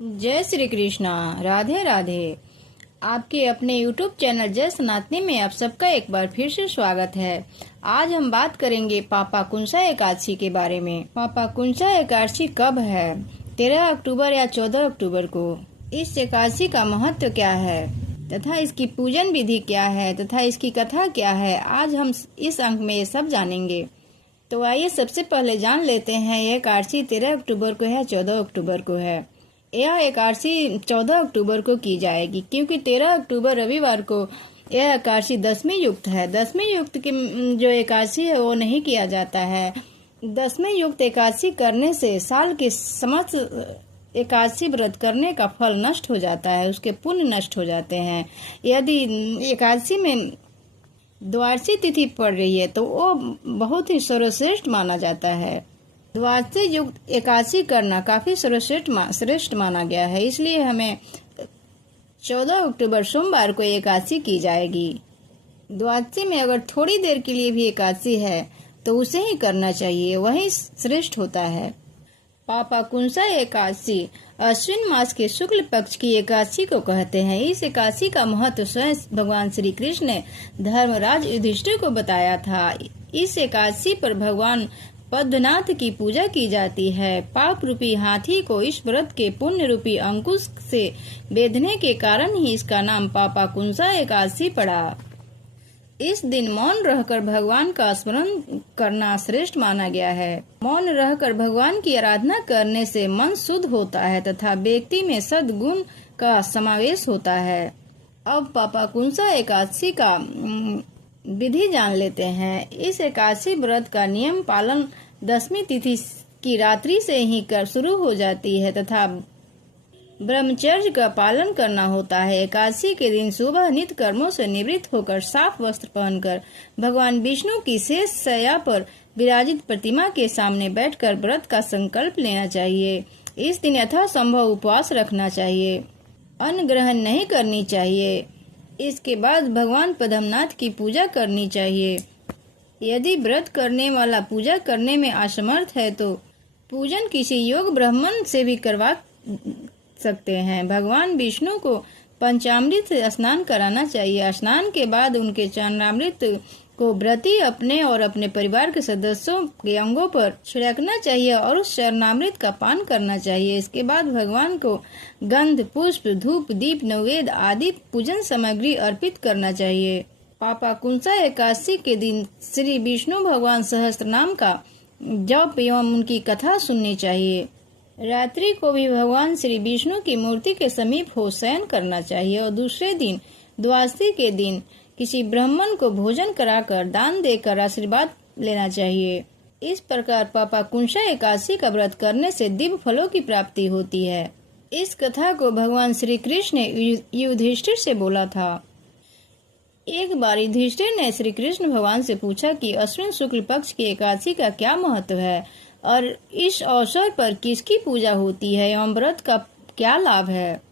जय श्री कृष्णा। राधे राधे। आपके अपने YouTube चैनल जय सनातनी में आप सबका एक बार फिर से स्वागत है। आज हम बात करेंगे पापाकुंसा एकादशी के बारे में। पापाकुंसा एकादशी कब है? 13 अक्टूबर या 14 अक्टूबर को। इस एकादशी का महत्व क्या है तथा इसकी पूजन विधि क्या है तथा इसकी कथा क्या है, आज हम इस अंक में ये सब जानेंगे। तो आइए सबसे पहले जान लेते हैं यह एकादशी 13 अक्टूबर को है, 14 अक्टूबर को है। यह एकादशी 14 अक्टूबर को की जाएगी क्योंकि 13 अक्टूबर रविवार को यह एकादशी दशमी युक्त है। दशमी युक्त की जो एकादशी है वो नहीं किया जाता है। दशमी युक्त एकादशी करने से साल के समस्त एकादशी व्रत करने का फल नष्ट हो जाता है, उसके पुण्य नष्ट हो जाते हैं। यदि एकादशी में द्वादशी तिथि पड़ रही है तो वो बहुत ही सर्वश्रेष्ठ माना जाता है। द्वादशी युक्त एकादशी करना काफी श्रेष्ठ माना गया है, इसलिए हमें 14 अक्टूबर सोमवार को एकादशी की जाएगी। द्वादशी में अगर थोड़ी देर के लिए भी एकादशी है तो उसे ही करना चाहिए, वही श्रेष्ठ होता है। पापाकुंसा एकादशी अश्विन मास के शुक्ल पक्ष की एकादशी को कहते हैं। इस एकादशी का महत्व स्वयं भगवान श्री कृष्ण ने धर्मराज युधिष्ठिर को बताया था। इस एकादशी पर भगवान पद्मनाथ की पूजा की जाती है। पाप रूपी हाथी को इस व्रत के पुण्य रूपी अंकुश से बेधने के कारण ही इसका नाम पापाकुंसा एकादशी पड़ा। इस दिन मौन रहकर भगवान का स्मरण करना श्रेष्ठ माना गया है। मौन रहकर भगवान की आराधना करने से मन शुद्ध होता है तथा व्यक्ति में सद्गुण का समावेश होता है। अब पापाकुंसा एकादशी का विधि जान लेते हैं। इस एकादशी व्रत का नियम पालन दशमी तिथि की रात्रि से ही शुरू हो जाती है तथा ब्रह्मचर्य का पालन करना होता है। एकादशी के दिन सुबह नित्य कर्मों से निवृत्त होकर साफ वस्त्र पहनकर भगवान विष्णु की शेष शैया पर विराजित प्रतिमा के सामने बैठकर व्रत का संकल्प लेना चाहिए। इस दिन यथासंभव उपवास रखना चाहिए, अन्न ग्रहण नहीं करनी चाहिए। इसके बाद भगवान पद्मनाथ की पूजा करनी चाहिए। यदि व्रत करने वाला पूजा करने में असमर्थ है तो पूजन किसी योग ब्राह्मण से भी करवा सकते हैं। भगवान विष्णु को पंचामृत से स्नान कराना चाहिए। स्नान के बाद उनके चरणामृत को व्रती अपने और अपने परिवार के सदस्यों के अंगों पर छिड़कना चाहिए और उस चरणामृत का पान करना चाहिए। इसके बाद भगवान को गंध, पुष्प, धूप, दीप, नैवेद्य आदि पूजन सामग्री अर्पित करना चाहिए। पापाकुंसा एकादशी के दिन श्री विष्णु भगवान सहस्त्रनाम का जप एवं उनकी कथा सुननी चाहिए। रात्रि को भी भगवान श्री विष्णु की मूर्ति के समीप हो शयन करना चाहिए और दूसरे दिन द्वादशी के दिन किसी ब्राह्मण को भोजन कराकर दान देकर आशीर्वाद लेना चाहिए। इस प्रकार पापाकुंसा एकादशी का व्रत करने से दिव्य फलों की प्राप्ति होती है। इस कथा को भगवान श्री कृष्ण ने युधिष्ठिर से बोला था। एक बार युधिष्ठिर ने श्री कृष्ण भगवान से पूछा कि अश्विन शुक्ल पक्ष की एकादशी का क्या महत्व है और इस अवसर पर किसकी पूजा होती है एवं व्रत का क्या लाभ है।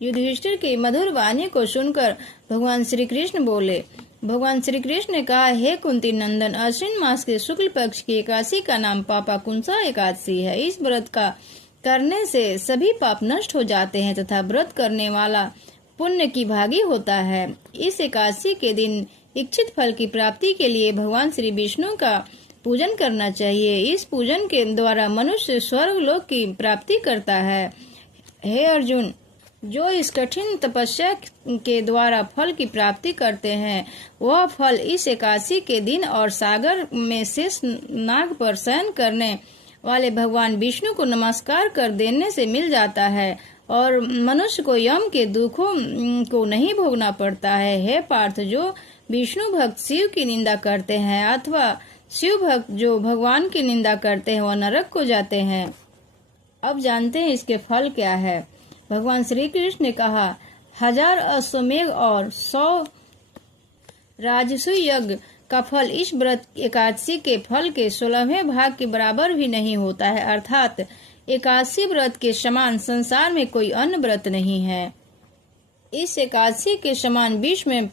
युधिष्ठिर की मधुर वाणी को सुनकर भगवान श्री कृष्ण बोले। भगवान श्री कृष्ण ने कहा, हे कुंती नंदन, अश्विन मास के शुक्ल पक्ष की एकादशी का नाम पापाकुंसा एकादशी है। इस व्रत का करने से सभी पाप नष्ट हो जाते हैं तथा व्रत करने वाला पुण्य की भागी होता है। इस एकादशी के दिन इच्छित फल की प्राप्ति के लिए भगवान श्री विष्णु का पूजन करना चाहिए। इस पूजन के द्वारा मनुष्य स्वर्ग लोक की प्राप्ति करता है। हे अर्जुन, जो इस कठिन तपस्या के द्वारा फल की प्राप्ति करते हैं वह फल इस एकादशी के दिन और सागर में शेष नाग पर शयन करने वाले भगवान विष्णु को नमस्कार कर देने से मिल जाता है और मनुष्य को यम के दुखों को नहीं भोगना पड़ता है। हे पार्थ, जो विष्णु भक्त शिव की निंदा करते हैं अथवा शिव भक्त जो भगवान की निंदा करते हैं वह नरक को जाते हैं। अब जानते हैं इसके फल क्या है। भगवान श्री कृष्ण ने कहा, 1000 अश्वमेध और 100 राजसूय यज्ञ का फल इस व्रत एकादशी के फल के 16वें भाग के बराबर भी नहीं होता है। अर्थात एकादशी व्रत के समान संसार में कोई अन्य व्रत नहीं है। इस एकादशी के समान विश्व में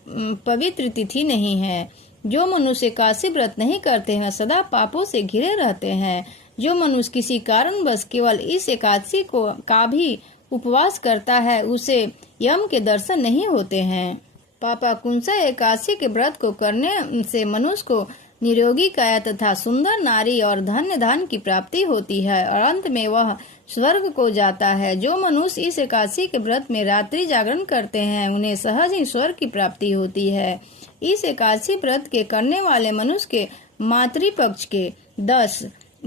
पवित्र तिथि नहीं है। जो मनुष्य एकादशी व्रत नहीं करते हैं सदा पापों से घिरे रहते हैं। जो मनुष्य किसी कारणवश केवल इस एकादशी को का भी उपवास करता है उसे यम के दर्शन नहीं होते हैं। पापा कुंसा एकादशी के व्रत को करने से मनुष्य को निरोगी काया तथा सुंदर नारी और धन्य धन की प्राप्ति होती है और अंत में वह स्वर्ग को जाता है। जो मनुष्य इस एकादशी के व्रत में रात्रि जागरण करते हैं उन्हें सहज ही स्वर्ग की प्राप्ति होती है। इस एकादशी व्रत के करने वाले मनुष्य के मातृपक्ष के 10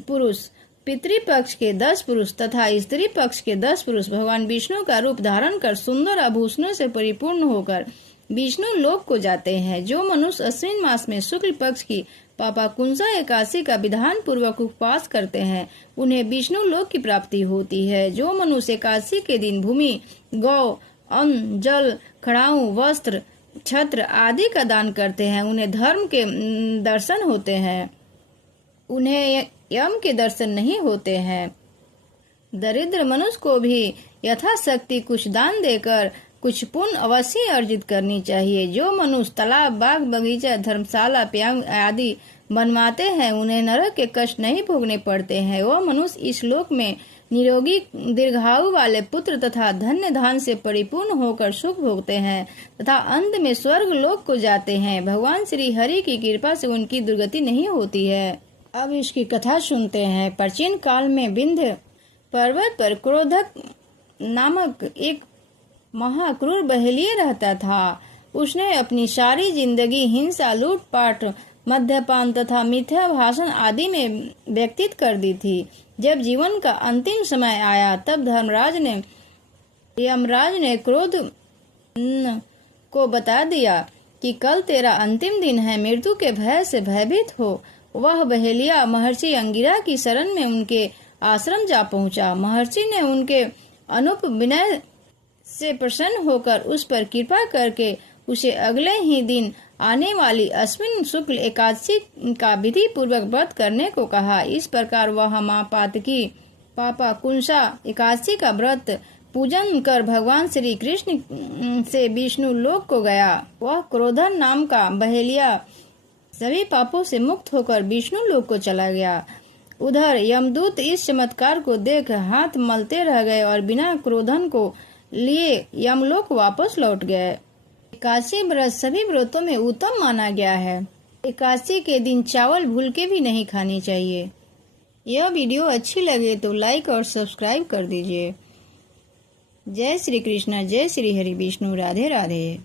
पुरुष, पितृपक्ष के 10 पुरुष तथा स्त्री पक्ष के 10 पुरुष भगवान विष्णु का रूप धारण कर सुंदर आभूषणों से परिपूर्ण होकर विष्णु लोक को जाते हैं। जो मनुष्य अश्विन मास में शुक्ल पक्ष की पापा कुंसा एकादशी का विधान पूर्वक उपवास करते हैं उन्हें विष्णु लोक की प्राप्ति होती है। जो मनुष्य एकादशी के दिन भूमि, गौ, अन्न, जल, खड़ाऊ, वस्त्र, छत्र आदि का दान करते हैं उन्हें धर्म के दर्शन होते हैं, उन्हें यम के दर्शन नहीं होते हैं। दरिद्र मनुष्य को भी यथाशक्ति कुछ दान देकर कुछ पुण्य अवश्य अर्जित करनी चाहिए। जो मनुष्य तालाब, बाग, बगीचा, धर्मशाला, प्याम आदि बनवाते हैं उन्हें नरक के कष्ट नहीं भोगने पड़ते हैं। वह मनुष्य इस लोक में निरोगी दीर्घायु वाले पुत्र तथा धन्य धन से परिपूर्ण होकर सुख भोगते हैं तथा अंत में स्वर्ग लोक को जाते हैं। भगवान श्री हरि की कृपा से उनकी दुर्गति नहीं होती है। अब इसकी कथा सुनते हैं। प्राचीन काल में विंध्य पर्वत पर क्रोधक नामक एक महाक्रूर बहेलिया रहता था। उसने अपनी सारी जिंदगी हिंसा, लूटपाट, मद्यपान तथा मिथ्या भाषण आदि में व्यतीत कर दी थी। जब जीवन का अंतिम समय आया तब यमराज ने क्रोध को बता दिया कि कल तेरा अंतिम दिन है, मृत्यु के भय से भयभीत हो। वह बहेलिया महर्षि अंगिरा की शरण में उनके आश्रम जा पहुंचा। महर्षि ने उनके अनूप विनय से प्रसन्न होकर उस पर कृपा करके उसे अगले ही दिन आने वाली अश्विन शुक्ल एकादशी का विधि पूर्वक व्रत करने को कहा। इस प्रकार वह मां पातकी पापा कुंसा एकादशी का व्रत पूजन कर भगवान श्री कृष्ण से विष्णु लोक को गया। वह क्रोधन नाम का बहेलिया सभी पापों से मुक्त होकर विष्णु लोक को चला गया। उधर यमदूत इस चमत्कार को देख हाथ मलते रह गए और बिना क्रोधन को लिए यमलोक वापस लौट गए। एकादशी व्रत सभी व्रतों में उत्तम माना गया है। एकादशी के दिन चावल भूल के भी नहीं खानी चाहिए। यह वीडियो अच्छी लगे तो लाइक और सब्सक्राइब कर दीजिए। जय श्री कृष्ण, जय श्री हरि विष्णु, राधे राधे।